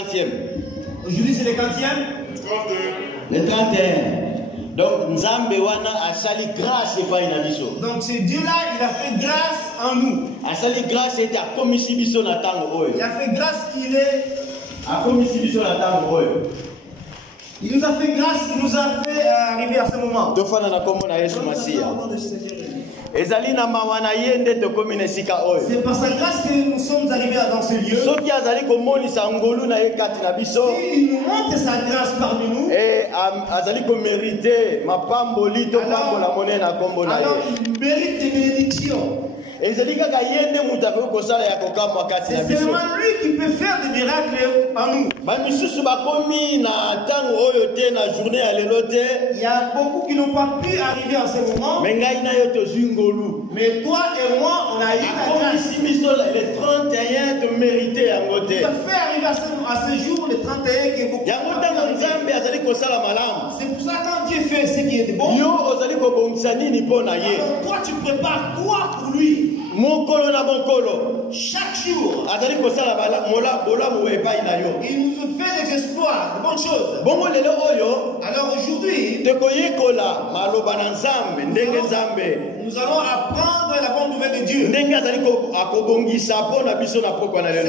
quantième? Aujourd'hui c'est le 40e. Le 31. Donc, Nzambe wana asali grâce et pas inabiso. Donc ce Dieu-là, il a fait grâce en nous. Asali grâce et a commissi biso na tango oyo. Il a fait grâce qu'il est. A commissi biso na tango oyo. Il nous a fait grâce, il nous a fait arriver à ce moment. Tofana na kombo na Yesu Masia. Ezali na mawana yende to komine sika oyo. C'est par sa grâce que nous sommes arrivés dans ce lieu. Soki azali komonisa ngolu na ye kati na biso. Il nous montre sa grâce parmi nous. Et azali ko mériter mapamboli to pambola monene na kombo na ye. Alors il mérite des bénédictions. Et c'est seulement lui qui peut faire des miracles en nous. Il y a beaucoup qui n'ont pas pu arriver à ce moment. Mais toi et moi, on a eu la grâce. Le 31 de mériter à côté. Ça fait arriver à ce jour, le 31 qui est beaucoup. C'est pour ça que quand Dieu fait ce qui est bon, alors toi tu prépares toi pour lui. Chaque jour, il nous fait des exploits, de bonnes choses. Alors aujourd'hui, nous allons apprendre la bonne nouvelle de Dieu. Ce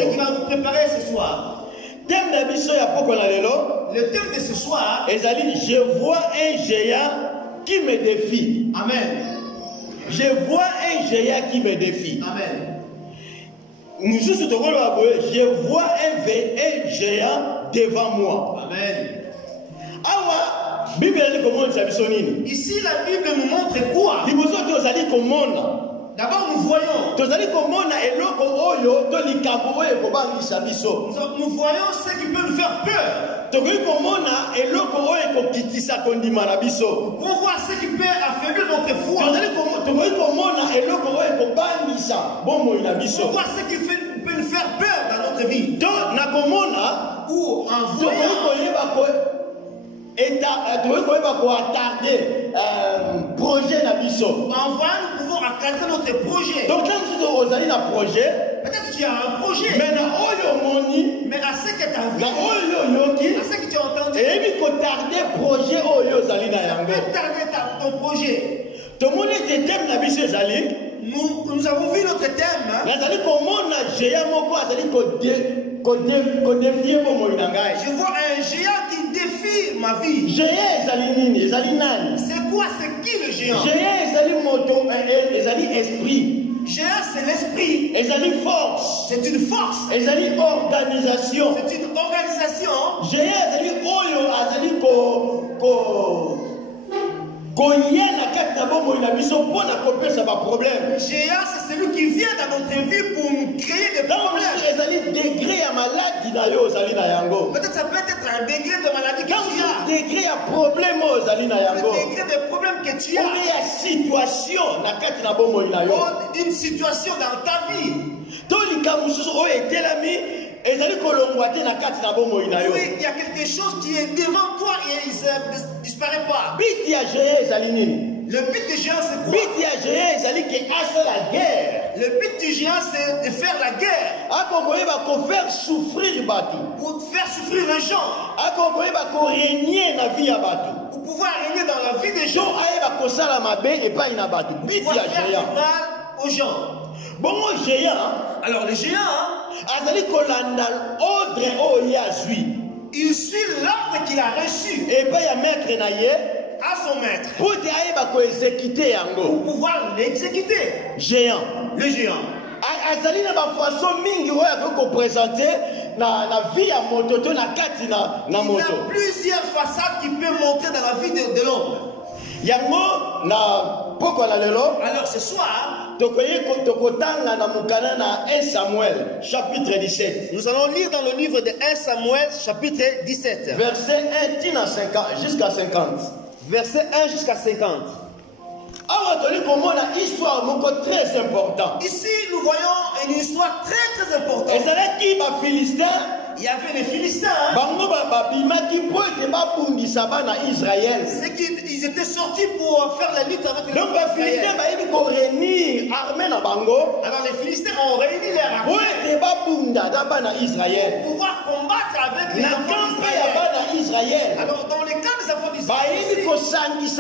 qui va nous préparer ce soir. Le thème de ce soir, je vois un géant qui me défie. Amen. Je vois un géant qui me défie. Amen. Je vois un géant devant moi. Amen. Ici, la Bible nous montre quoi? D'abord, nous voyons. Nous voyons ce qui peut nous faire peur. On voit ce qui peut affaiblir notre foi. On voit ce qui peut nous faire peur dans notre vie. Ou en voyant projet na biso. En voyant, nous pouvons accorder notre projet. Donc quand tu as un projet, peut-être qu'il y a un projet. Mais à ce que tu as vu, à ce que tu as entendu, et puis tarder projet oyo zali na yango. Tarder ton projet. Tout le monde était thème na biso zali. Nous avons vu notre thème. Nazali komona géant moko azali ko défier bomo inangai. Je vois un géant qui défie ma vie. Géant ezali nini? Ezali nani? C'est quoi? C'est qui le géant? Géant ezali moto, ezali esprit. Géant c'est l'esprit. Ezali force. C'est une force. Ezali organisation. C'est une organisation. Géant ezali oyo azali problème. Géant, c'est celui qui vient dans notre vie pour nous créer des problèmes. Peut-être ça peut être un degré de maladie que tu as. Un degré de problème que tu as. Une situation dans ta vie. Oui, il y a quelque chose qui est devant toi et il ne disparaît pas. Le but du géant c'est quoi? Le but du géant c'est de faire la guerre. Pour faire souffrir les gens. Pour pouvoir régner dans la vie des gens. Pour faire du mal aux gens. Alors le géant, il suit l'ordre qu'il a reçu à son maître pour pouvoir l'exécuter. Géant. Le géant. Il y a plusieurs façades qui peuvent montrer dans la vie de l'homme. Alors ce soir, chapitre 17. Nous allons lire dans le livre de 1 Samuel, chapitre 17. Verset 1 jusqu'à 50. Verset 1 jusqu'à 50. Très important. Ici, nous voyons une histoire très importante. Il y avait les Philistins. C'est qu'ils étaient sortis pour faire la lutte avec les Philistins. Alors les Philistins ont réuni les armées pour pouvoir combattre avec avec les enfants d'Israël. Alors dans les cas des enfants d'Israël, ils se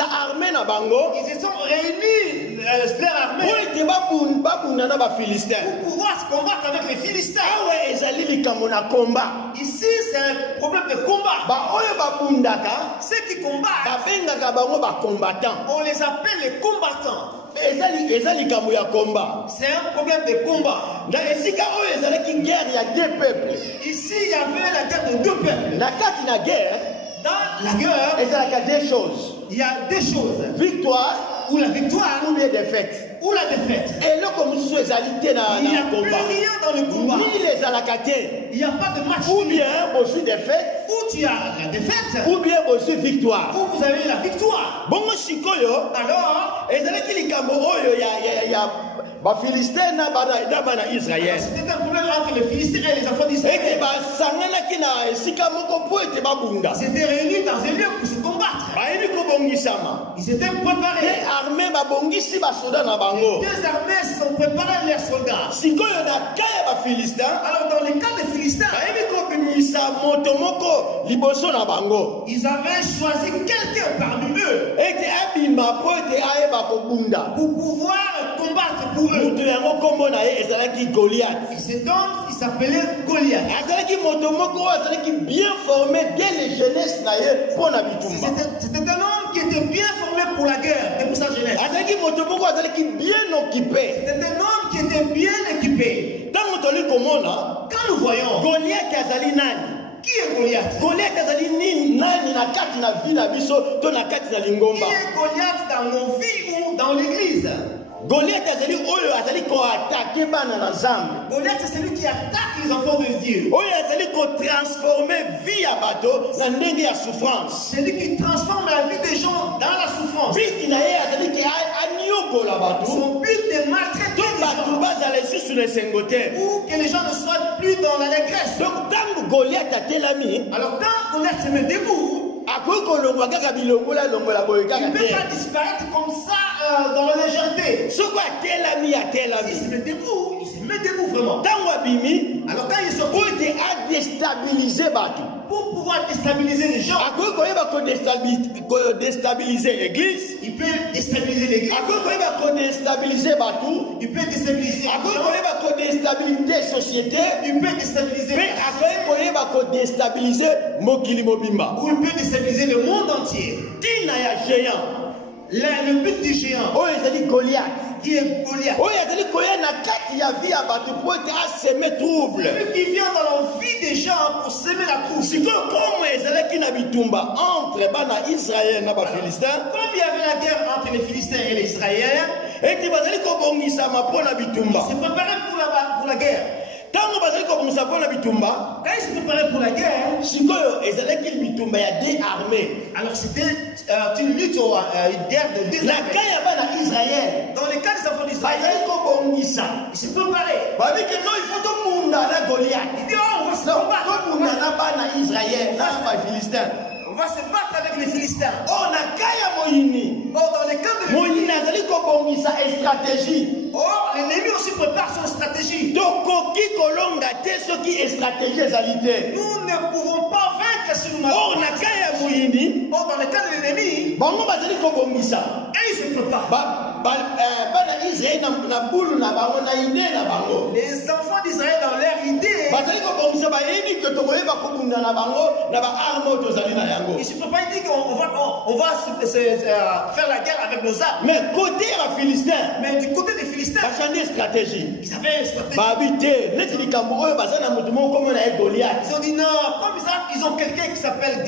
sont réunis leur armée pour pouvoir se combattre avec les Philistins. Ici c'est un problème de combat. Ceux qui combattent, on les appelle les combattants. C'est un problème de combat. Ici il y avait la guerre de deux peuples. Dans la guerre, il y a deux choses. Victoire ou la victoire ou bien défaite. Ou la défaite. Et là, comme si vous égalité dans il n'y a le plus combat. rien dans le combat. Ni les alakatés. Il n'y a pas de match. Ou bien aussi défaite. Ou tu as la défaite. Ou bien aussi victoire. Ou vous avez la victoire. Bon, sikoyo. Alors, et c'est là qu'il y a ba Philistins na bana Israël. C'était un problème entre les Philistins et les enfants d'Israël. Et ba sangana kina esika moko po ete ba bunda. Ils étaient réunis dans un lieu pour se combattre. Ba yini ko bongisama. Ils étaient préparés. Et armés ba bongisi ba soldats na bango. Les armées sont préparées leurs soldats. Sikoyo na kaya ba Philistins. Alors dans le cas des Philistins, ba yini ko bimisa moto moko liboso na bango. Ils avaient choisi quelqu'un parmi eux. Et te abima po ete aye ba ko bunda. Pour pouvoir combattre pour eux. Mutu yango kombo na ye ezalaki Goliath. Et cet homme, il s'appelait Goliath. Azalaki moto moko azalaki bien formé dès les jeunesses na ye pour na bitumba. C'était un homme qui était bien formé pour la guerre et pour sa jeunesse. Azalaki moto moko azalaki bien occupé. C'était un homme qui était bien équipé. Tango toli komona, quand nous voyons Goliath azali nani? Qui est Goliath? Goliath azali nani na kati na vie na biso to na kati na lingomba. Qui est Goliath dans nos vies ou dans l'église? Goliath azali oyo azali ko attaquer bana na Nzambe. Goliath c'est celui qui attaque les enfants de Dieu. Oyo azali ko transformer vie ya bato na ndenge ya souffrance. C'est lui qui transforme la vie des gens dans la souffrance. But na ye azali ki anyoko la bato. Son but est maltraiter les gens. Bazala sur le sengote. Ou que les gens ne soient plus dans l'allégresse. Donc tant Goliath a telami. Alors quand Goliath se met debout, il ne peut pas disparaître comme ça dans la légèreté. Si il se met debout, il se met debout vraiment. Alors quand il sort, il a déstabilisé Batu. Pour pouvoir déstabiliser les gens, déstabiliser l'église. Il peut déstabiliser l'église. Il peut déstabiliser Batu. Il peut déstabiliser la société. Il peut déstabiliser Mokili Mobimba. Ou il peut déstabiliser le monde entier. Tina ya géant. Le but du géant. Oh, il a dit Goliath. Qui est Goliath? Oh, il a dit Goliath n'a qu'à y avoir à battre pour semer trouble. Celui qui vient dans la vie des gens pour semer la trouble. Si comme ils allaient qui n'habitumba entre bana Israël et les Philistins. Comme il y avait la guerre entre les Philistins et les Israéliens. Et qui va aller comme on s'est préparé pour la guerre. Quand ils se préparaient pour la guerre, alors c'était une lutte, une guerre de deux armées. Dans le cas des enfants d'Israël, ils se préparaient. Il faut tout le monde à Goliath. Il dit, on va se combattre. On va se battre avec les Philistins. Oh, dans le cas de stratégie. Or, l'ennemi aussi prépare son stratégie. Nous ne pouvons pas vaincre si nous n'avons pas. Or, dans le cas de l'ennemi, et il se prépare. Les enfants d'Israël dans leur idée, ils se préparent, ils disent qu'on va faire la guerre avec nos armes. Mais côté Philistin, mais du côté des Philistins, ils avaient une stratégie. Ils ont dit non, comme ça, ils ont quelqu'un qui s'appelle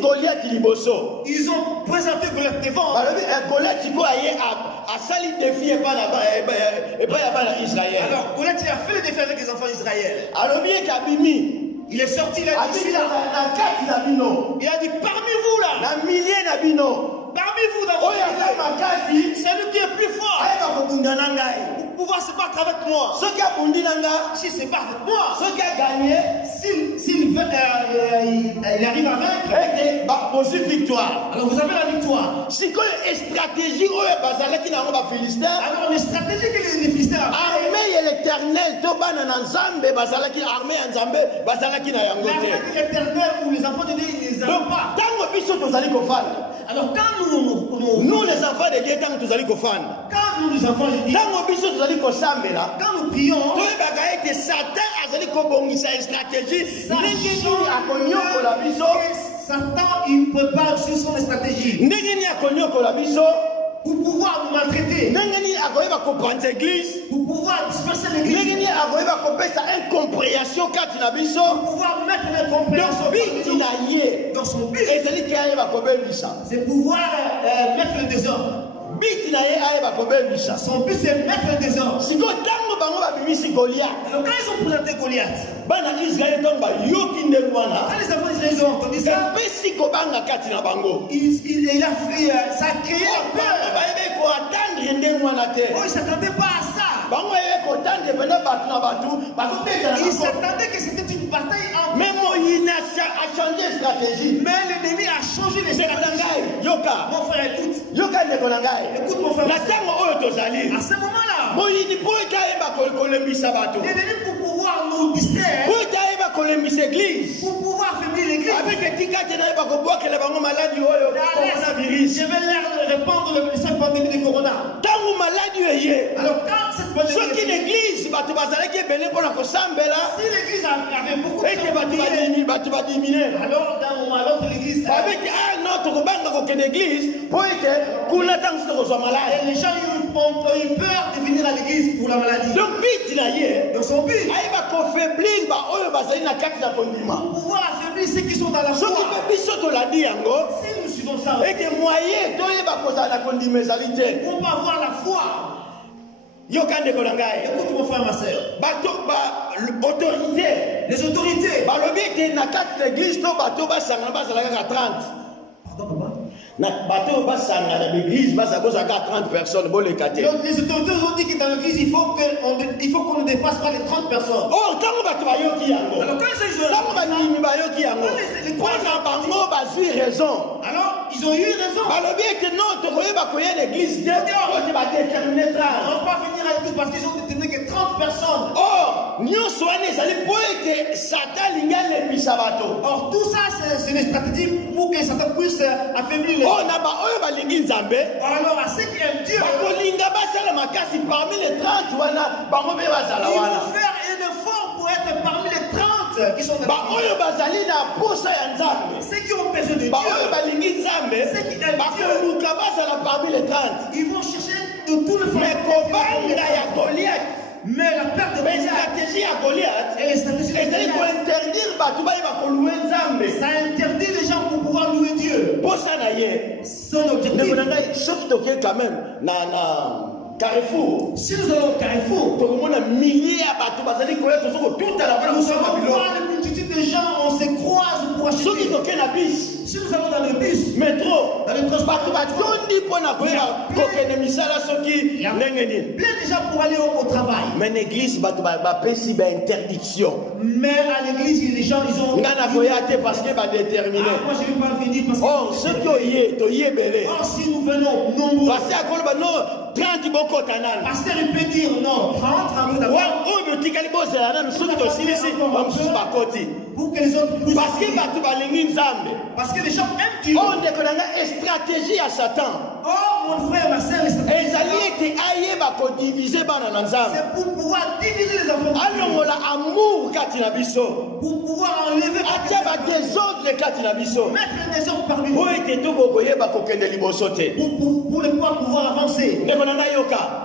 Goliath. Ils ont présenté Goliath devant. Alors Goliath il a fait le défi avec les enfants d'Israël. Il est sorti, il a dit il a dit parmi vous là, parmi vous d'abord, celui qui est plus fort pour pouvoir se battre avec moi. S'il se bat avec moi, s'il arrive à vaincre, victoire. Alors vous avez la victoire. Si quoi stratégie alors les stratégies que les Philistins armée éternel to bana na nzambe bazalaki armée ya nzambe bazalaki na yango te. La fête éternelle où les enfants de Dieu ils n'ont pas. Tango biso tozali kofanda. Alors quand nous les enfants de Dieu tango tozali kofanda. Quand nous les enfants de Dieu tango biso tozali kosambela. Quand nous prions, toyebaka ete Satan azali kobongisa stratégie ndenge nini akonyokola biso. Satan il prépare sur son stratégie. Ndenge nini akonyokola biso pour pouvoir nous maltraiter. Ndenge nini akoyeba koprendre l'église. Pour pouvoir disperser l'église. Ndenge nini akoyeba kopesa incompréhension kati na biso. Pour pouvoir mettre l'incompréhension dans son but. Ezali ke ayeba kobebisa. C'est pouvoir mettre le désordre. Biti na ye ayeba kobebisa. Son but c'est mettre le désordre. Siko tango bango babimisi Goliath. Alors quand ils ont présenté Goliath, bana Israël tango bayoki ndenge wana. Quand les enfants d'Israël ont entendu ça, pesi kobanga kati na bango. Il a fait ça a créé la peur. Baebe ko attendre ndenge wana te. Oh, ils s'attendaient pas à ça. Bango ebe ko attendre bana batu na batu, bazobeta na. Ils s'attendaient que c'était une bataille en même il a changé de stratégie. Mais l'ennemi a changé les stratégies. Yoka. Mon frère, écoute. Yoka nekonangai. Écoute mon frère. La tango oyo tozali. À ce moment-là. Moyini po ekaeba kolembisa bato. L'ennemi pour pouvoir nous distraire. Po ekaeba kolembisa église. Pour pouvoir affaiblir l'église. Avec etika tena eba kobwakela bango maladie oyo coronavirus. Je vais leur répandre cette pandémie de corona. Tango maladie eye. Alors quand cette pandémie. Soki l'église bato bazalaki ebele mpona kosambela. Si l'église avait beaucoup de bato badimine. Alors d'un moment à l'autre l'église. Avec notre kobanga kokende église po ete kuna tango siko kozwa malade. Les gens ont eu peur de venir à l'église pour la maladie. Donc biti na ye. Donc son but. Ayeba kofaiblir ba oyo bazali na kati na kondima. Pour pouvoir affaiblir ceux qui sont dans la foi. Soki pe biso tolandi yango. Si nous suivons ça. Et que moyen toyeba kozala na kondima ezali te. Pour pas avoir la foi. Yokande konangai. Écoute mon frère ma sœur. Bato ba autorité. Les autorités. Balobi ke na kati l'église to bato basanga bazalaka 30. Pardon papa. Na bato basanga na l'église bazaka 30 personnes bo le kate. Donc les autorités ont dit que dans l'église il faut qu'on ne dépasse pas les 30 personnes. Oh, tango bato bayoki yango. Alors quand ils ont tango banimi bayoki yango. Kwanza bango bazui raison. Alors ils ont eu raison. Balobi que non tokoyeba koya l'église te ko ba déterminer 30. On ne va pas venir à l'église parce qu'ils ont déterminé que 30 personnes. Oh, nyonso wana ezali po ete Satan linga lebisa bato. Or tout ça c'est une stratégie pour que Satan puisse affaiblir les. Oh, na ba oyo balingi nzambe. Alors à ceux qui aiment Dieu. Bakolinga basala makasi parmi les 30 wana bango be bazala wana. Ils vont faire un effort pour être parmi les 30 qui sont dans. Ba oyo bazali na posa ya nzambe. Ceux qui ont besoin de Dieu. Ba oyo balingi nzambe. Ceux qui aiment Dieu. Bakoluka basala parmi les 30. Ils vont chercher de tout le fond. Mais kobanga ya Goliath. Mais la perte de Goliath. Stratégie à Goliath. Et les stratégies de Goliath. Pour interdire bato ba koluwe nzambe. Ça interdit les gens pour pouvoir louer Dieu. Posa na ye. Son objectif. Sauf que quand même na Carrefour. Si nous allons au Carrefour, tout le monde a milliers à bateaux bazali koya tout à la fois nous allons voir une multitude de gens, on se croise pour acheter. Ceux qui toquent la bus. Si nous allons dans le bus, métro, dans le transport, batondi pona koya kokene misala soki ndenge nini. Plein de gens pour aller au travail. Mais l'église bato ba pesi ba interdiction. Mais à l'église les gens ils ont ngana koya te parce que ba déterminé. Moi je vais pas venir parce que oh ceux qui oyé to yebele. Oh si nous venons nombreux. Parce que akolo ba non 30 boko tanana. Pasteur il peut dire non 30 d'abord. Oh le tikali boze la na soki to silisi ba musu ba koti. Pour que les autres puissent. Parce que bato ba lingi nzambe. Parce que les gens aiment Dieu. On déconnanga stratégie à Satan. Oh mon frère ma sœur, c'est pour pouvoir diviser les enfants. Alors amour katina biso. Pour pouvoir enlever désordre katina biso. Mettre le désordre parmi nous. Pour ne pas pouvoir avancer.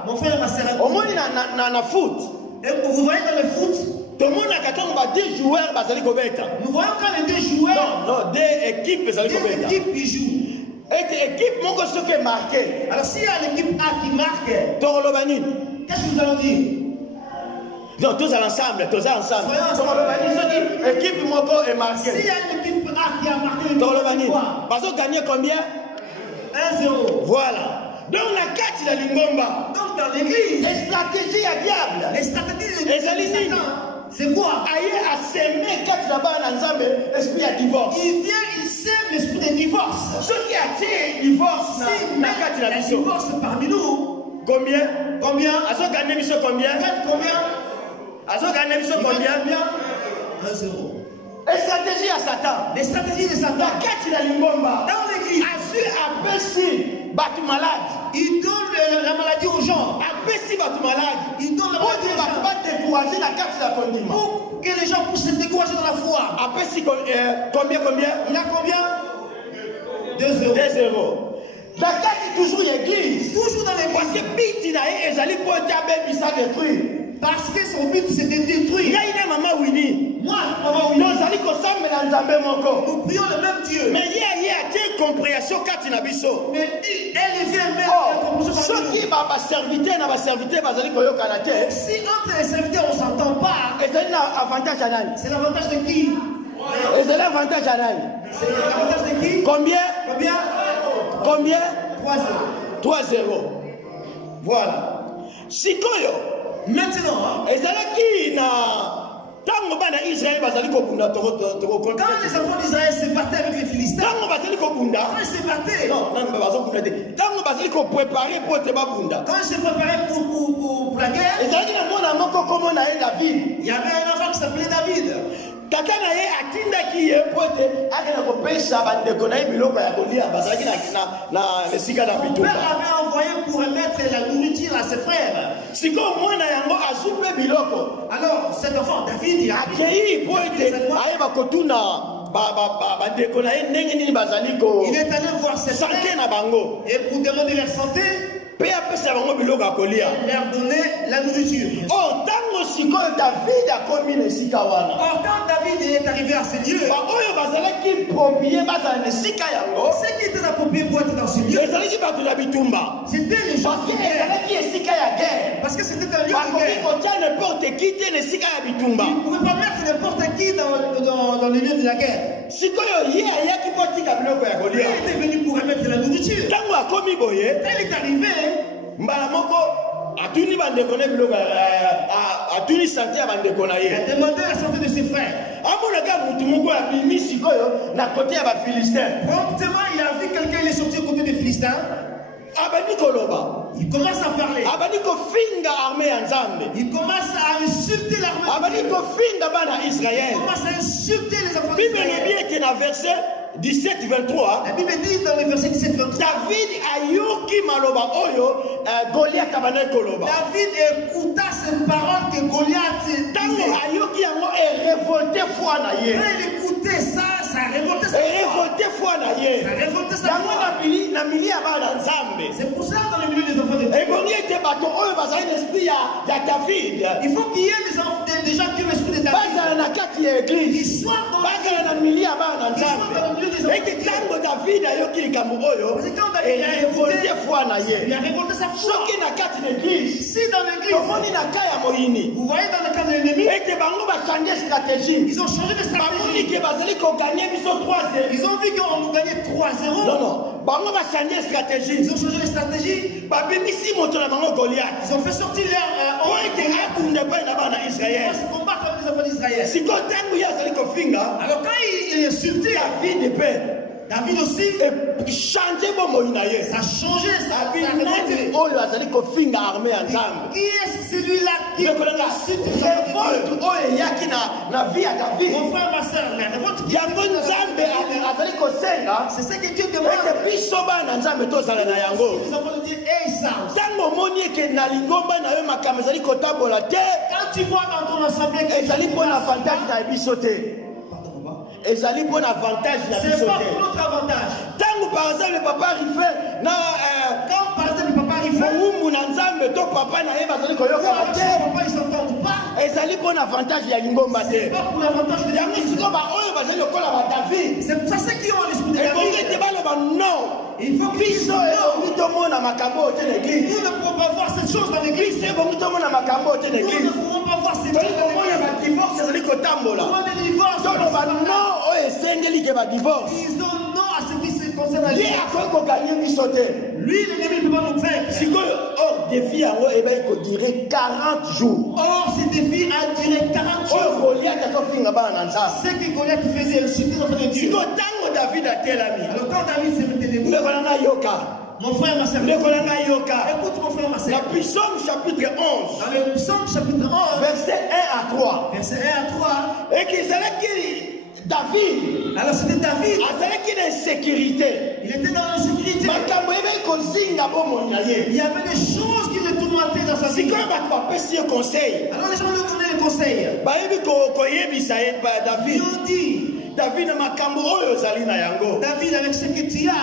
Mon frère ma sœur. Au moins na foot. Et vous voyez dans le foot. Tout le monde a deux joueurs basali kobeta. Nous voyons quand les deux joueurs. Non, deux équipes basali kobeta. Deux équipes qui jouent. Et équipe mon ce qui est marqué. Alors s'il y a l'équipe A qui marque. Torolobani. Qu'est-ce que nous allons dire? Non, tous ensemble, tous ensemble. Torolobani, équipe moko est marquée. S'il y a une équipe A qui a marqué. Torolobani. Parce que gagné combien? 1-0. Voilà. Donc la carte de l'ingomba. Donc dans l'église. Les stratégies à diable. Les stratégies de Satan. C'est quoi? Aïe à s'aimer quatre là-bas dans Nzambe, esprit à divorce. Il vient, il sème l'esprit de divorce. Ceux qui attirent divorce, si la carte de la divorce parmi nous. Combien? Combien? À ce gagné, monsieur, combien? Combien? Combien? 1-0. Et stratégie à Satan. Les stratégies de Satan. Dans l'église. Il donne la maladie aux gens. Il donne la maladie aux gens. Pour que les gens puissent se décourager dans la foi. Combien? Il a combien? 2-0. Toujours l'église. Toujours dans l'église. Parce que son but c'est de détruire. Moi, nous prions le même Dieu. Mais il y a compréhension quand il a biso. Mais elle vient même ceux qui serviteur si entre les serviteurs on s'entend pas, c'est l'avantage de qui? C'est l'avantage de qui? Combien? 3-0. Voilà. Maintenant, quand les enfants d'Israël se battaient avec les Philistins, quand ils se battaient, quand ils se préparaient pour la guerre, il y avait un enfant qui s'appelait David. Son père avait envoyé pour remettre la nourriture à ses frères. Alors cet enfant David, il a il est allé voir ses frères et pour demander leur santé, leur donner la nourriture. Or, quand David est arrivé à ce lieu, ceux qui étaient appropriés pour être dans ce lieu, c'était les gens qui guerre. Parce que c'était un lieu de guerre. Ils ne pouvaient pas mettre n'importe qui dans le lieu de la guerre. Il était venu pour remettre la nourriture. Quand il est arrivé, il a demandé la santé de ses frères. Promptement, il a vu quelqu'un, il est sorti aux côtés des Philistins. Il commence à parler. Il commence à insulter l'armée. Il commence à insulter les enfants d'Israël. 17-23. La Bible dit dans le verset 17-23. David ayoki maloba oyo Goliath abana koloba. David écouta ces paroles que Goliath disait. Tango ayoki yango est révolté foi na ye. Quand il écoutait ça révoltait sa foi. Révolté foi na ye. Ça révoltait sa foi. Na mili abana nzambe. C'est pour ça dans le milieu des enfants de Dieu. Et bon yete bato oyo bazali l'esprit ya David. Il faut qu'il y ait des gens qui ont l'esprit de David. Bazala na kati ya église. Ils soient dans bazala na mili abana nzambe. Et que quand David a yoki likambo oyo, il a révolté foi na ye. Il a révolté sa foi. Soki na kati l'église. Si dans l'église. Vous voyez dans le cas de l'ennemi. Et que bango ba changer stratégie. Ils ont changé de stratégie. Ils ont vu qu'on nous gagnait 3-0. Non. Bango ba changer stratégie. Ils ont changé de stratégie. Ils ont fait sortir leur Israël. Ils se combattent avec les enfants d'Israël. Alors quand il insultait David aussi, ça a changé sa vie. Qui est celui-là qui insulte mon frère, ma soeur, la révolte c'est ce que Dieu demande. Les enfants de Dieu, quand tu vois dans ton assemblée ezali bon avantage la vie. C'est pas pour notre avantage. Tant par exemple le papa arrive quand par exemple le papa arrive papa na ye bazali koyoka papa ils s'entendent pas. Ezali bon avantage ya lingomba te. C'est pas pour l'avantage de yango sikoba oyo bazali lokola ba David. C'est pour ça ceux qui ont l'esprit de David. Non. Il faut qu'ils soient na makambo te l'église. Nous ne pouvons pas voir cette chose dans l'église. C'est bon to na makambo te l'église. Nous ne pouvons pas voir cette chose dans l'église. Divorce ezali kotambola. Non, ils ont non à ce qui se concerne à lui. Lui, l'ennemi ne peut pas nous vaincre. Or, défi en haut, il va durer 40 jours. Or, ce défi a duré 40 jours. Ce que Goliath faisait, insulter notre Dieu. Alors, quand David se mettait debout, Mon frère, ma sœur. Écoute mon frère, ma sœur. La Psaume chapitre 11. Dans le Psaume chapitre 11. Verset 1 à 3. Verset 1 à 3. Et qu'ils allaient qui David. Alors c'était David. Avec une insécurité. Il était dans l'insécurité. Il y avait des choses qui le tourmentaient dans sa vie. Alors les gens lui donnaient les conseils. Ils ont dit, David avec ce que tu as.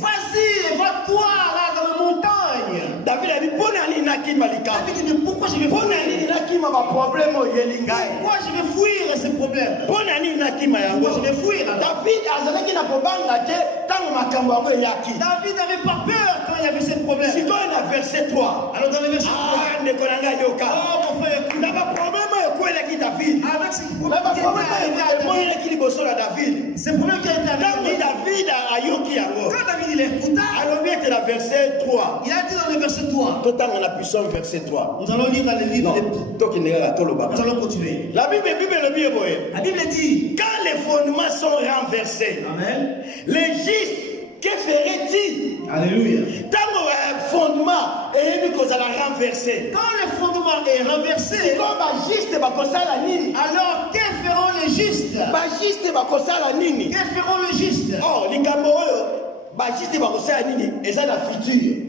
Vas-y, va-toi là dans la montagne. David a dit, pourquoi je vais fuir? Pourquoi je vais fuir ces problèmes? Pourquoi je vais fuir? David n'avait pas peur quand il y avait ces problèmes. Verset 3. Alors dans le verset 3, oh mon frère, avec ce problème c'est le problème qui a été avec David a yoki yango. Quand David il écouta, alors bien que la verset 3. Il a dit dans le verset 3. Total on a puissance verset 3. Nous allons lire dans le livre. Nous allons continuer. La Bible dit quand les fondements sont renversés. Amen. Les justes, que ferait-il? Alléluia. Quand le fondement est renversé. Quand le fondement est renversé, alors que feront les justes? Que feront les justes? Oh, les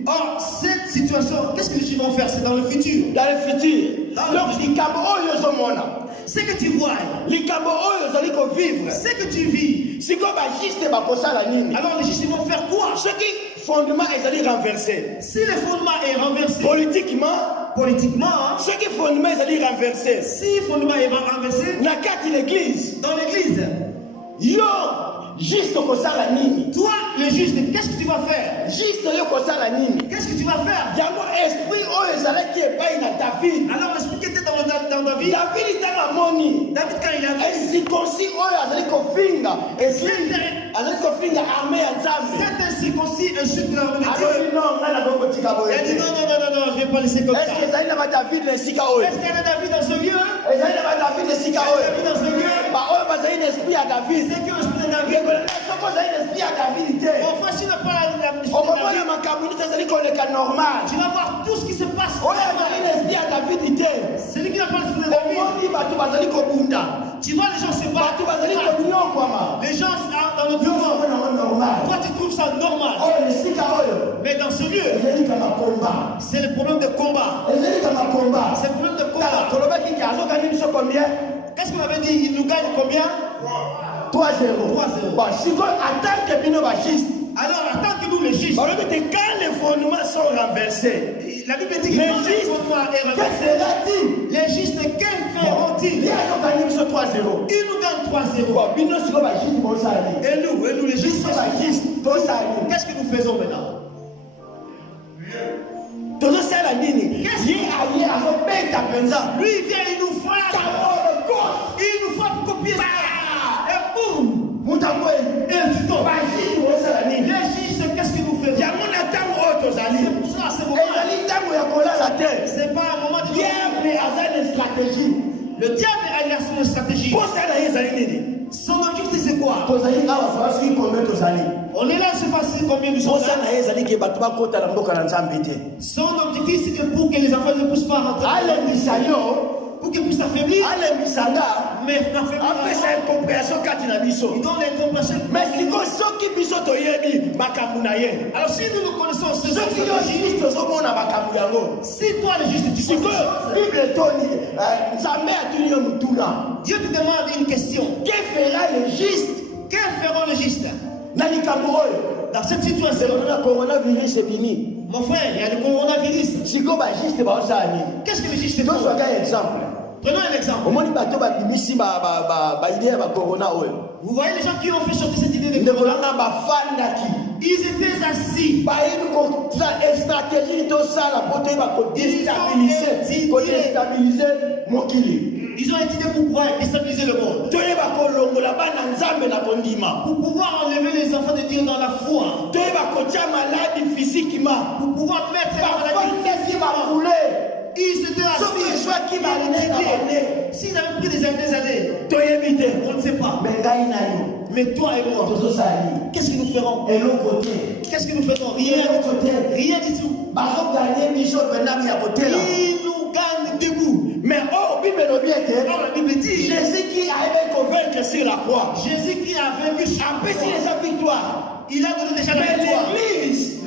oh, cette situation, qu'est-ce que les justes vont faire? C'est dans le futur. Dans le futur. Donc, ce que tu vois, ce que tu vis, alors les justes vont faire quoi? Ce qui fondement est renversé. Si le fondement est renversé, politiquement, ce qui fondement est renversé. Si le fondement est renversé, dans l'église, yo, juste toi, le juste, qu'est-ce que tu vas faire? Qu'est-ce que tu vas faire? Alors l'esprit qui était dans David, David quand il a vu cet incirconcis insulte de l'armée de Dieu, il a dit non, je ne vais pas laisser comme ça. Est-ce qu'il y a David dans ce lieu? C'est que l'esprit de David. Mon frère, tu n'as pas l'esprit de David. Tu vas voir tout ce qui se passe. Celui qui n'a pas l'esprit de David. Tu vois les gens se battent. Les gens dans le mouvement. Toi tu trouves ça normal. Mais dans ce lieu, c'est le problème de combat. C'est le problème de combat. Qu'est-ce qu'on avait dit? Il nous gagne combien? 3-0. Alors, en tant que nous les justes, quand les fondements sont renversés, la Bible dit que quand les fondements est renversé, les justes, que feront-ils? Ils nous gagnent 3-0. Et nous les justes, qu'est-ce que nous faisons maintenant? Lui il vient, il nous frappe. Il nous frappe copier ça. Et boum. Et tu tombes. Les juges, qu'est-ce que nous faisons? C'est pour ça, c'est moment. C'est pas un moment de stratégie. Le diable a une stratégie. Son objectif c'est quoi? On est là, je ne sais pas si combien nous sommes là. Son objectif c'est que pour que les enfants ne puissent pas rentrer. Pour qu'ils puissent affaiblir. Mais ils donnent l'incompréhension. Alors si nous nous connaissons ce si toi le juste tu sais Dieu te demande une question. Que fera le juste? Que feront les justes? Dans cette situation, coronavirus est fini. Mon frère, il y a le coronavirus. Qu'est-ce que les justes font? Prenons un exemple. Vous voyez les gens qui ont fait sortir cette idée de corona? Ils étaient assis. Ils ont étudié pour pouvoir déstabiliser le monde. Pour pouvoir enlever les enfants de Dieu dans la foi. Pour pouvoir mettre la maladie physiquement. Ils étaient assis. S'ils avaient pris des années, on ne sait pas. Mais toi et moi, qu'est-ce que nous ferons? Qu'est-ce que nous faisons? Rien du tout. Ils nous gagnent debout. Mais or, la Bible dit, Jésus qui avait convaincu sur la croix. Jésus qui a vaincu sur la croix. Les victoires. Il a donné déjà la victoire.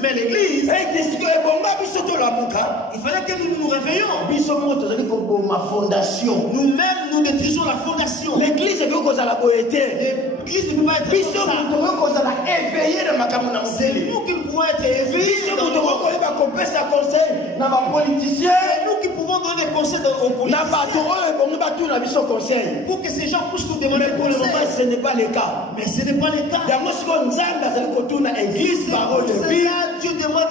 Mais l'église, il fallait que nous nous réveillions. Nous-mêmes, nous détruisons la fondation. L'église ne peut pas être c'est nous qui pouvons être éveillés. C'est nous qui pouvons donner des conseils aux politiciens. Pour que ces gens puissent nous demander des conseils. Pour le moment, ce n'est pas le cas. Mais ce n'est pas le cas. Dieu demande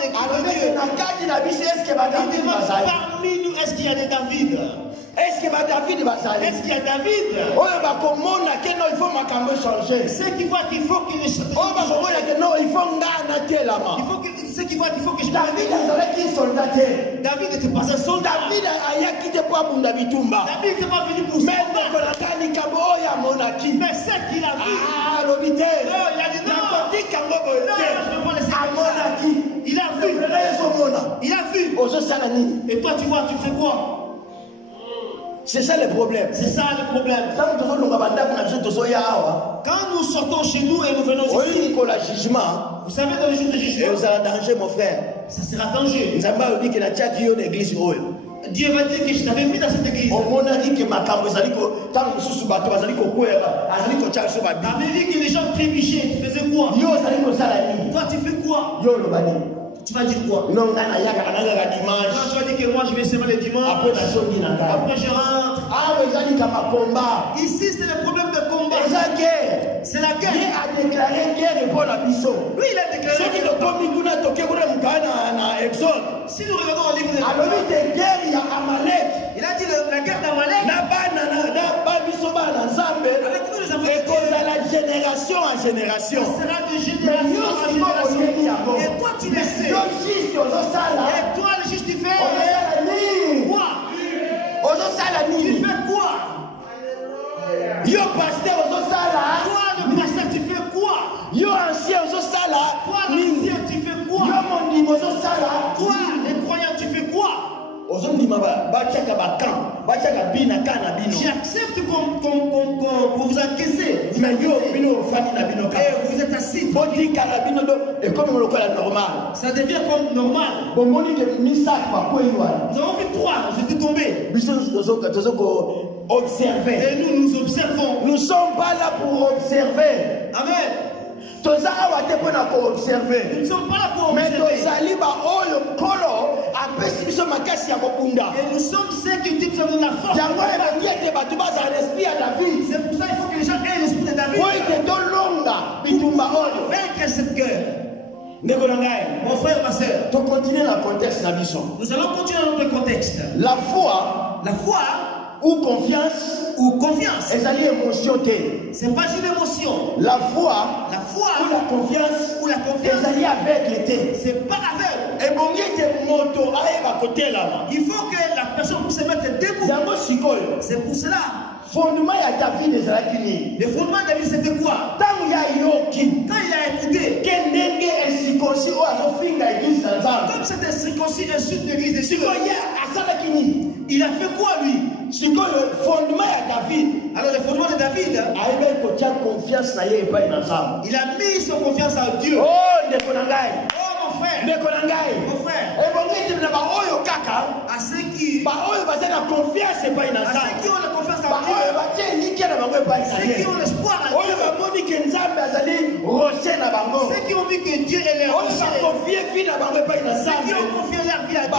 parmi nous, est-ce qu'il y a des David? Est-ce qu'il y a David? Est-ce qu'il y a David? Ceux qui voient qu'il faut qu'il change. Ceux qui voient qu'il faut que je David n'était pas un soldat. David n'était pas venu pour ça. Mais c'est qu'il a vu. Il a dit non. Je ne peux pas laisser comme ça. Il a vu. Il a vu. Et toi tu vois, tu fais quoi? C'est ça le problème. C'est ça le problème. Quand nous sortons chez nous et nous venons ici, vous savez dans le jour de jugement, vous avez danger, mon frère. Ça sera danger. Dieu va dire que je t'avais mis dans cette église. T'avais vu que les gens trébuchaient, tu faisais quoi? Toi tu fais quoi? Tu vas dire quoi? Non, tu vas dire que moi je vais seulement le dimanche. Après je rentre. Ici c'est le problème de combat. C'est la guerre. Il a déclaré guerre pour la biso. Oui, il a déclaré guerre. Si nous regardons le livre de guerre, il y a Amalek. Il a dit la guerre d'Amalek. Avec tous les enfants. La génération en génération. Ce sera de génération en génération. Et toi tu le sais. Et toi le juge tu fais quoi? Tu fais quoi? Yo pasteur toi le pasteur tu fais quoi? Yo ancien toi l'ancien tu fais quoi? Toi les croyants tu fais quoi? J'accepte qu'on vous encaissez. Mais vous êtes assis. Ça devient comme normal. Nous avons vu toi, j'étais tombé. Et nous observons. Nous ne sommes pas là pour observer. Amen. Nous ne sommes pas là pour observer. Mais nous sommes ceux qui disent que nous avons la force. C'est pour ça qu'il faut que les gens aient l'esprit de David. Vaincre cette guerre. Mon frère, ma soeur, nous allons continuer dans notre contexte. La foi ou confiance, c'est pas une émotion. La foi ou la confiance, c'est pas aveugle. Il faut que la personne puisse se mettre debout. C'est pour cela. Le fondement de David c'était quoi? Quand il a écouté, comme c'était circoncis insulte l'église de Dieu, il a fait quoi lui? Le fondement de David. Alors le fondement de David, il a mis son confiance en Dieu. Mon frère, à ceux qui ont la confiance en Dieu, ceux qui ont l'espoir en Dieu, ceux qui ont vu que Dieu est leur rocher, ceux qui ont confié leur vie à Dieu,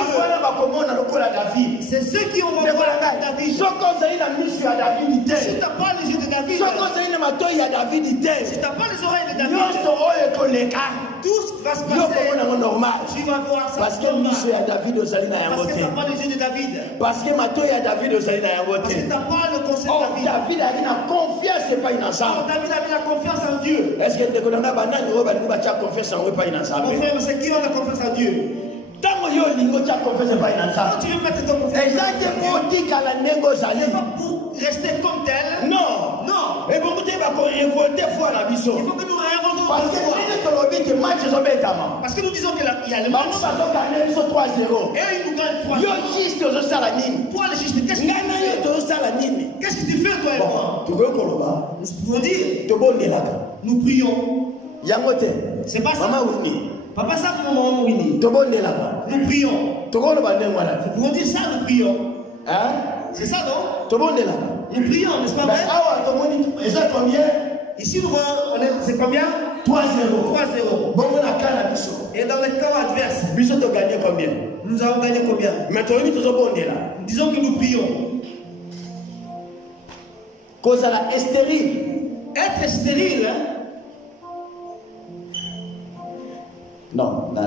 c'est ceux qui ont vu David. Si tu n'as pas les yeux de David, si tu n'as pas les oreilles de David, tout ce qui va se passer, tu vas voir ça. Parce que tu n'as pas les yeux de David. Parce que tu n'as pas le conseil de David. David a la confiance, c'est pas une ensemble. David avait la confiance en Dieu. Est-ce que tu as confiance en Dieu? Mon frère, c'est qui ont la confiance en Dieu? Tant Quand tu veux mettre ton confiance, c'est pas pour rester comme tel. Non. Non. Et beaucoup de gens vont révolter foi la biso. Il faut que nous révoltons. Parce que nous disons qu'il y a le match. Et il nous gagne 3-0. Toi le juste, qu'est-ce que tu fais toi et moi? Nous pouvons dire. Nous prions. C'est pas ça. Papa ça pour maman Winnie. Nous prions. Nous pouvons dire ça, nous prions. Hein? C'est ça non? Nous prions, n'est-ce pas vrai? Ici nous c'est combien? 3-0. Et dans le camp adverse, nous avons gagné combien? Nous disons que nous prions. Cause à la stérile. Être stérile, hein? Non, les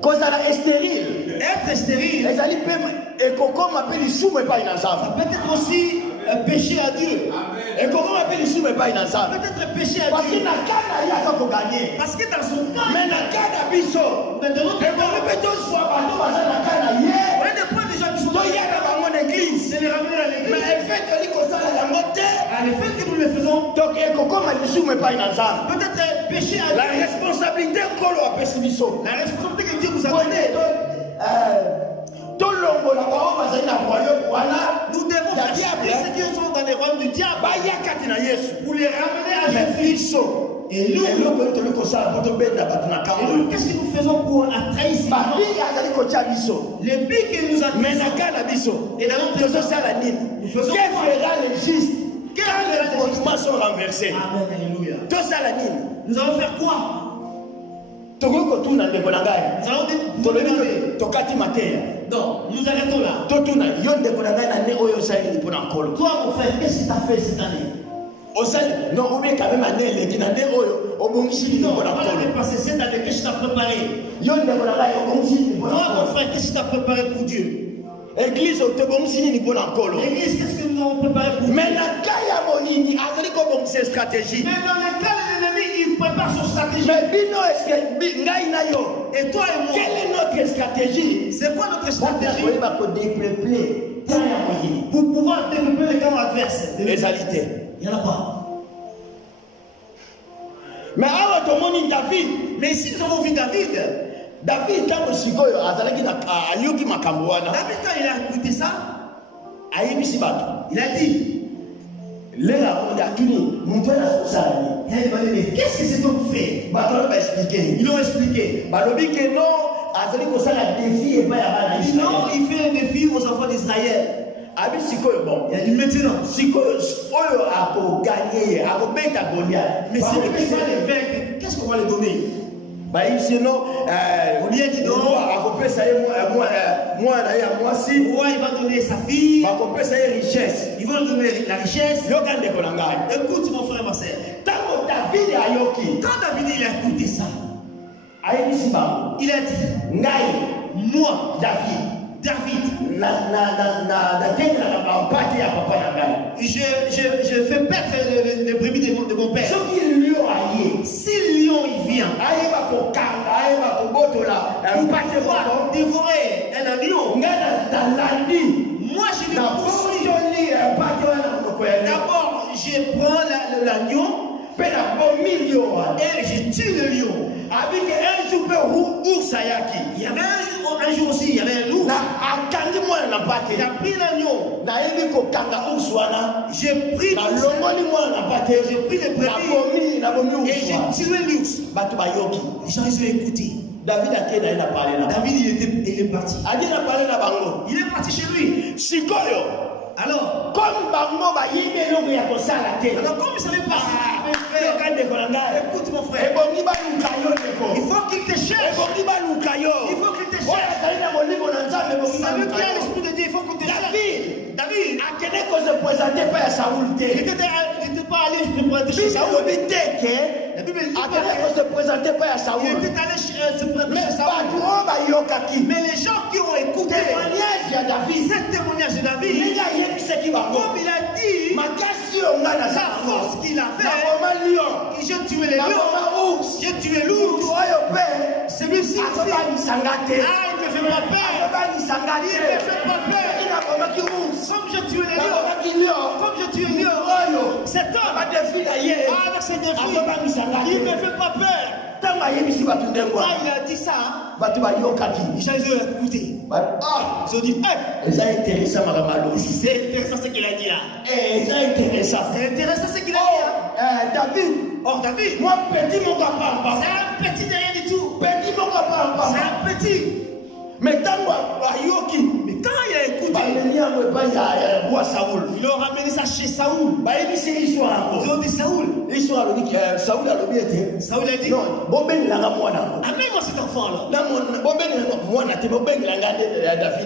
cause à la stérile. Être stérile. Ça peut être aussi péché à Dieu. Et comment on appelle les pas inensemble? Peut-être péché à Dieu. Parce que dans son cas, mais dans le cas d'Abisso, mais de notre cas, on n'est pas des gens qui sont dans mon église. C'est les ramener à l'église. Mais le fait que le fait que nous le faisons, donc pas inensemble. Peut-être péché à Dieu. La responsabilité la responsabilité que Dieu vous a donnée. Nous devons faire ceux qui sont dans les royaumes du diable pour les ramener à Jésus. Et nous, qu'est-ce que nous faisons pour trahir les billes que nous avons et dans notre nous faisons que fera le juste quand les fondements sont renversés? Amen, alléluia. Nous allons faire quoi? Nous allons demander. Non, nous arrêtons là. Toi, mon frère, qu'est-ce que tu as fait cette année? Non, on est quand même année qui n'a pas non, on va passer cette année. Qu'est-ce que tu as préparé? Toi, mon frère, qu'est-ce que tu as préparé pour Dieu? Église, Église, qu'est-ce que nous avons préparé pour Dieu? Mais dans le cas de stratégie. Mais dans le cas de l'ennemi, il prépare son stratégie. Et toi et moi, quelle est notre stratégie? C'est quoi notre stratégie? Pour pouvoir développer les camps adverses. Les alités. Il n'y en a pas. Mais alors, tout le monde dit David. Mais ici, nous avons vu David. David, quand il a écouté ça, il a dit. Il a demandé, qu'est-ce que c'est donc fait? Ils l'ont expliqué. Non, il fait un défi aux enfants d'Israël. Il a dit maintenant, mais si on peut pas les vaincre, qu'est-ce qu'on va les donner? On lui a dit non, il va donner sa fille, richesse. Il va lui donner la richesse. Écoute mon frère, ma soeur. Quand David il a écouté ça, il a dit, moi, David, je fais perdre les brebis de mon père. Si le lion il vient, il va dévorer un agneau. Moi je lui poursuis. D'abord je prends l'agneau et je tue le lion. Il y avait un jour aussi, il y avait un ours. Il a pris l'agneau. J'ai pris les brebis et j'ai tué l'ours. Les gens ils ont écouté. David il est parti. Il est parti chez lui. Alors, comme il savait pas écoute mon frère, il faut qu'il te cherche. Il faut qu'il te cherche. Celui qui a l'esprit de Dieu, il faut qu'il te cherche. David, il n'était pas allé se présenter chez Saoul. La Bible dit se présenter pas à Saoul. Il était allé se présenter chez Saoul. Mais les gens qui ont écouté ce témoignage de David, comme il a dit, la force qu'il avait, j'ai tué les lions, j'ai tué l'ours. Celui-ci, il ne me fait pas peur. Il ne me fait pas peur. Comme j'ai tué les lions, comme j'ai tué les lions, cet homme, avec ses défis, il ne me fait pas peur. Quand il a dit ça, les gens ont écouté. Ils ont dit, c'est intéressant ce qu'il a dit là. C'est intéressant ce qu'il a dit là. David, moi petit mon papa. C'est un petit de rien du tout. Petit mon papa. C'est un petit. Mais quand il a écouté, il a ramené ça chez Saoul. Ils ont dit Saoul. Saoul a dit non, amène-moi cet enfant là.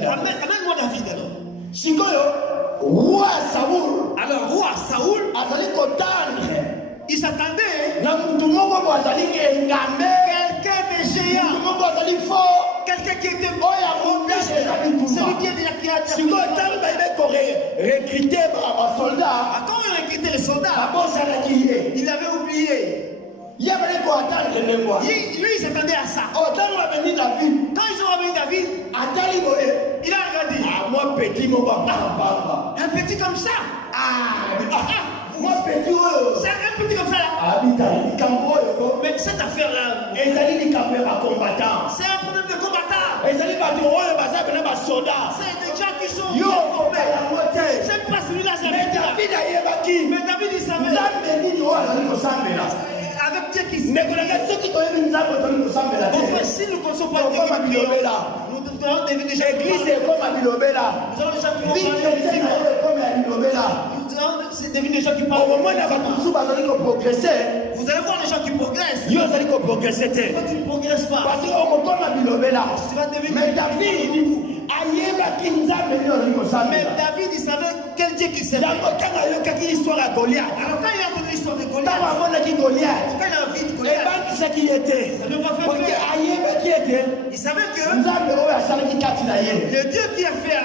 Amène-moi David alors. Roi Saoul. Alors, roi Saoul, il s'attendait quelqu'un de géant, quelqu'un qui était celui qui a recruté un soldat. Quand il recrutait les soldats, il avait oublié. Lui, il s'attendait à ça. Quand ils ont ramené David, il a regardé. Moi, petit, mon papa. Un petit comme ça. Moi, petit, c'est un petit comme ça là. Mais cette affaire-là, c'est un problème de combattant. C'est des gens qui sont formés. C'est pas celui-là, c'est mais David, il savait. Avec Dieu qui sait. Enfin, si nous ne connaissons pas Dieu qui nous devons deviner déjà. L'église est comme à Bilobela. Nous avons déjà pu deviner les gens qui parlent. Au moment où vous allez voir les gens qui progressent. Quand tu ne progresses pas, tu vas deviner. Mais David, il savait quel Dieu qu'il servait. Alors quand il a entendu l'histoire de Goliath, quand il a vu Goliath, ça ne va faire que il savait que le Dieu qui a fait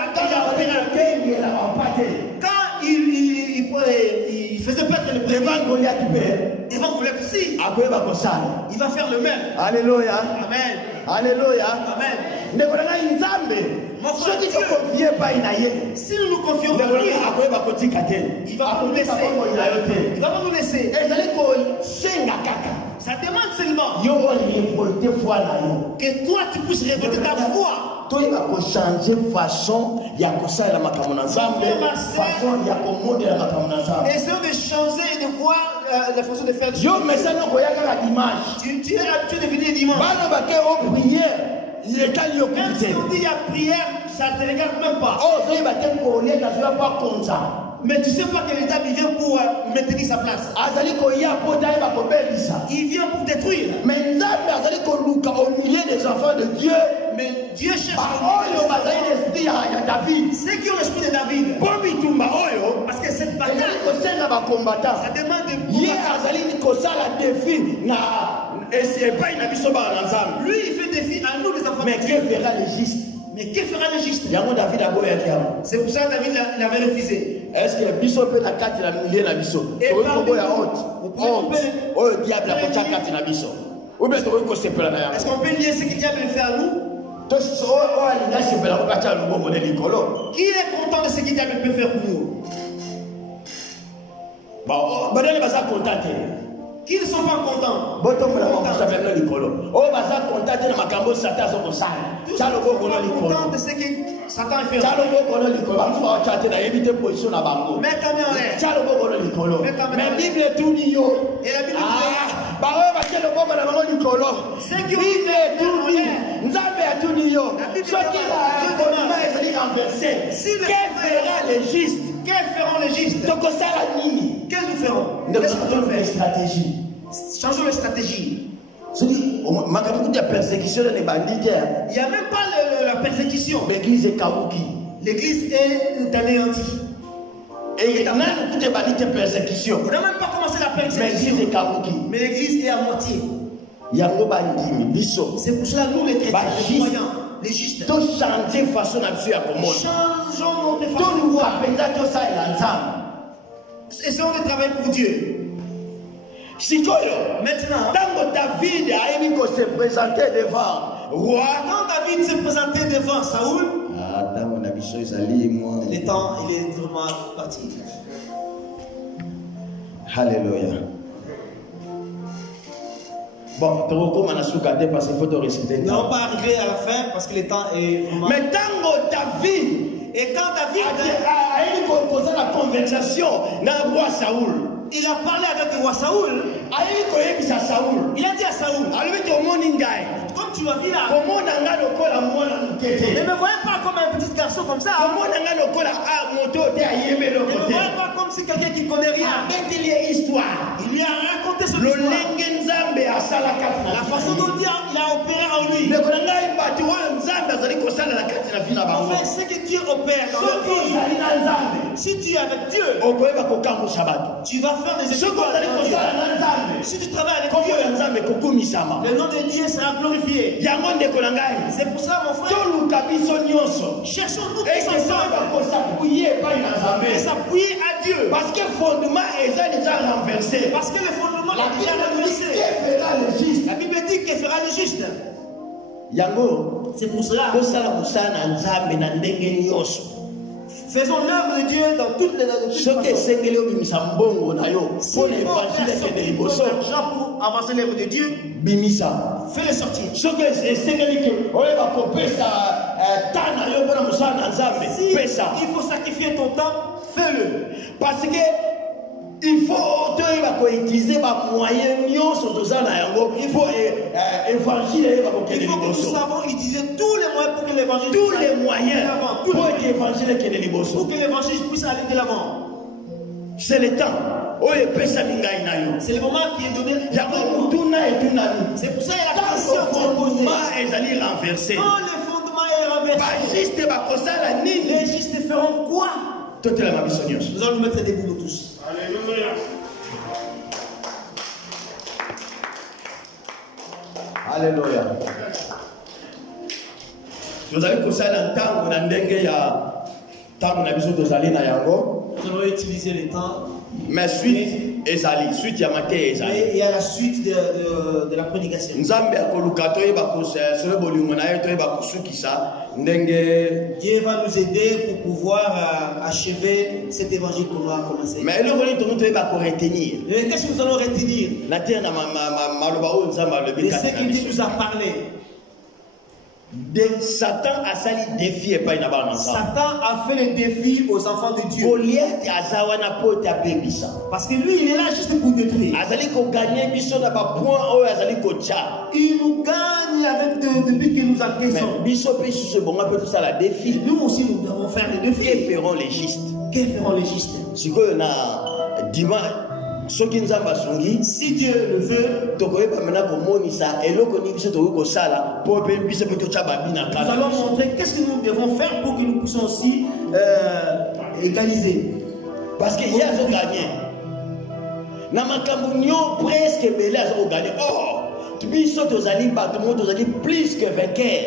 quand il faisait perdre le devant Goliath aussi, il va faire le même. Alléluia. Amen. Alléluia. Amen. Si nous nous confions en lui, il va nous laisser. Il va nous laisser. Ça demande seulement que toi tu puisses révolter ta foi. Essayons de changer et de voir la façon de faire des choses. Tu es habitué de venir dimanche. Même si on dit il y a prière, ça ne te regarde même pas. Mais tu ne sais pas que l'État vient pour maintenir sa place. Il vient pour détruire. Mais des enfants de Dieu. Mais Dieu cherche ceux qui ont l'esprit de David. Parce que cette bataille, ça demande de lui, il fait défi à nous les enfants de Dieu. Mais que fera le juste? Mais que fera le juste? C'est pour ça que David l'avait refusé. Est-ce que Bisso peut la carte la millier la Bisso? Est-ce qu'on peut lier ce que diable fait à nous? Qui est content de ce que diable peut faire pour nous? Qui ne sont pas contents? Tous sont contents de ce que Satan fait. Mets ta main en l'air. Mais la Bible est tout dit. Et la Bible quels feront les justes? Quels nous ferons? Changeons les stratégies. Il n'y a même pas la persécution. L'église est kabuki. L'église est anéantie. Et on n'a même pas commencé la persécution. Mais l'église est à moitié. C'est pour cela que nous les chrétiens, les croyants, les justes, changeons notre façon de voir. essayons de travailler pour Dieu. Maintenant, quand David a se présenter devant roi, quand David s'est présenté devant Saoul, le temps il est vraiment parti. Alléluia. Bon, parce qu'il faut te respecter. Nous n'allons pas arriver à la fin parce que le temps est vraiment. Mais quand David, et quand David a eu la conversation dans le roi Saoul, il a parlé avec le roi Saoul. Il a dit à Saoul, comme tu m'as vu là, ne me voyez pas comme un petit garçon comme ça. Ne me voyez pas comme si quelqu'un qui connaît rien. Il lui a raconté son histoire. La façon dont Dieu a opéré en lui. Enfin, ce que Dieu opère dans la vie. Si tu es avec Dieu, tu vas faire des exploits. Si tu travailles avec Dieu, le nom de Dieu sera glorifié. C'est pour ça, mon frère, cherchons-nous tous ensemble et s'appuyer à Dieu. Parce que le fondement est déjà renversé. Parce que le fondement est déjà renversé. La Bible dit qu'elle fera le juste. C'est pour cela. Faisons l'œuvre de Dieu dans toutes les façons. Pour avancer l'œuvre de Dieu, fais-le sortir. Si il faut sacrifier ton temps, fais-le. Parce que il faut utiliser les moyens pour évangile. Il faut que nous savons utiliser tous les moyens pour que l'évangile puisse aller de l'avant. Puisse aller de l'avant. C'est le temps. C'est le moment qui est donné. C'est pour ça qu'il y a la question qui s'est posée. Quand le fondement est renversé, les justes feront quoi? Nous allons nous mettre debout nous tous. Alléluia. Alléluia. Nous allons utiliser le temps. Mais suite ezali, suite ya maté ezali. Il y a la suite de la prédication. Nzambe akoluka toye bakosele bolingo na ye toye bakusukisa ndenge. Dieu va nous aider pour pouvoir achever cet évangile qu'on a commencé. Mais le volet tout toye bakoretenir. Qu'est-ce que nous allons retenir? Na terre na maloba o nzamba le bekati. C'est ce que Dieu nous a parlé. Satan a sali défi et pas une barre ensemble. Satan a fait le défi aux enfants de Dieu. Parce que lui, il est là juste pour détruire. Il nous gagne avec des buts que nous encaissons. Nous aussi, nous devons faire le défi. Que feront les justes? Que feront les justes? Si Dieu le veut, nous allons montrer qu'est-ce que nous devons faire pour que nous puissions aussi égaliser. Parce qu'il y a gagné. Presque gagné. Or, plus que vainqueur.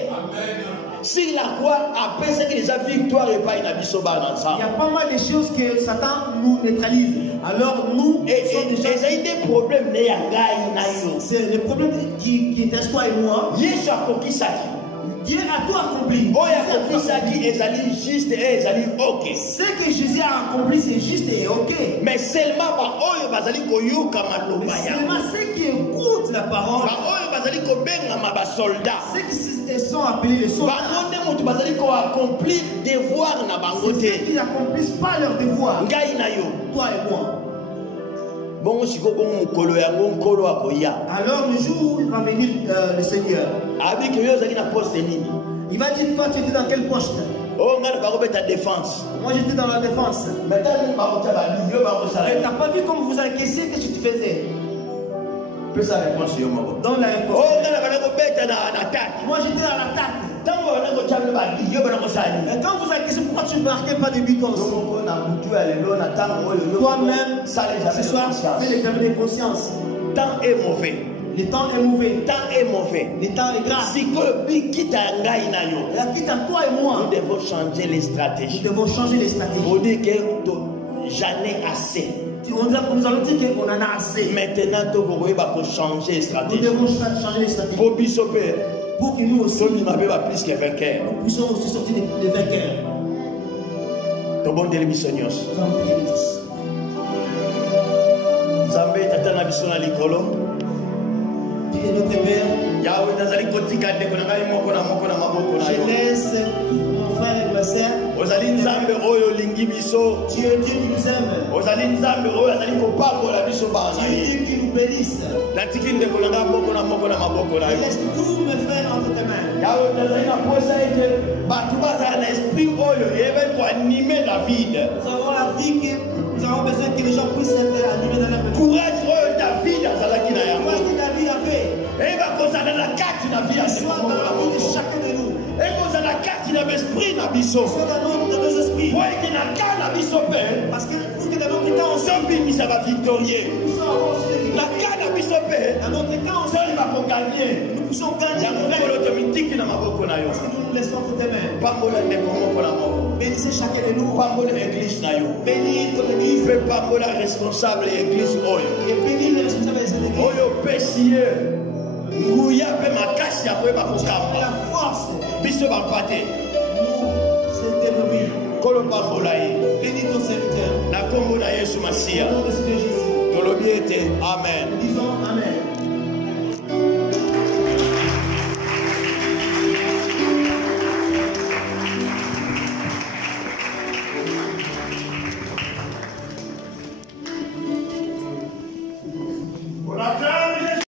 Si la croix a pensé que déjà victoire et pas une abysso ensemble. Il y a pas mal de choses que Satan nous neutralise. Alors nous, c'est des problèmes. C'est le problème qui est toi et moi. Dieu a tout accompli. Ce que Jésus a accompli, c'est juste et ok. Mais seulement ceux qui écoutent la parole, ceux qui sont appelés les soldats, accomplir devoir na bango te. Ceux qui n'accomplissent pas leur devoir. Toi et moi. Alors le jour où il va venir le Seigneur, il va dire, toi tu étais dans quel poste? Moi j'étais dans la défense. Mais t'as pas vu comme vous encaissez, qu'est-ce que tu faisais? Dans la réponse. Moi j'étais dans l'attaque. Et quand vous encaissez, pourquoi tu ne marquais pas de but? Toi-même, ce soir, fais l'examen de conscience. Temps est mauvais. Le temps est mauvais. Le temps est mauvais. Le temps est grave. Quitte à toi et moi. Nous devons changer les stratégies. Nous devons changer les stratégies. Pour dire que j'en ai assez. nous allons dire qu'on en a assez. Maintenant, il faut changer de stratégie. Nous devons changer les stratégies. Pour que nous aussi, nous puissions aussi sortir des vainqueurs. Nous allons prier les tous. Zambé tata na biso na likolo. Dieu notre Père. Yahweh nazali kotika ndeko na ngai moko na maboko na yo. Je laisse mon frère et ma sœur. Ozali nzambe oyo lingi biso. Dieu qui nous aime. Ozali nzambe oyo azali kopambola biso bana. Dieu qui nous bénisse. Natiki ndeko na ngai moko na maboko na yo. Je laisse tous mes frères entre tes mains. Yahweh nazali na posa ete batu bazala na esprit oyo yebe ko animer David. Nous avons la vie que nous avons besoin que les gens puissent être animés dans la vie. Courage oyo David azalaki na yango. Courage que David avait. Eba kozala na kati na vie ya soit dans la vie de chacun de nous. Ekozala na kati na esprit na biso. Soit dans nos esprits. Pour que na kati na biso pe. Parce que pour que dans notre temps on s'embimi ça va victorieux. Nous avons aussi des victoires. Na kati na biso pe. Dans notre temps on seul va gagner. Nous puissions gagner. Ya ngolo automatique na maboko na yo. Parce que nous nous laissons entre tes mains. Pambola ndeko moko na moko. Bénissez chacun de nous. Pambola église na yo. Bénis ton église. Fais pambola responsable église oyo. Et bénis les responsables de cette église. Oyo pesier. Nguya pe makasi ya koyeba kokamba. La force. Biso bapate. Nous, c'était nous. Kolo pambola ye. Bénis ton serviteur. Na kombo na Yesu Masia. Au nom de Jésus. Tolobi ete amen.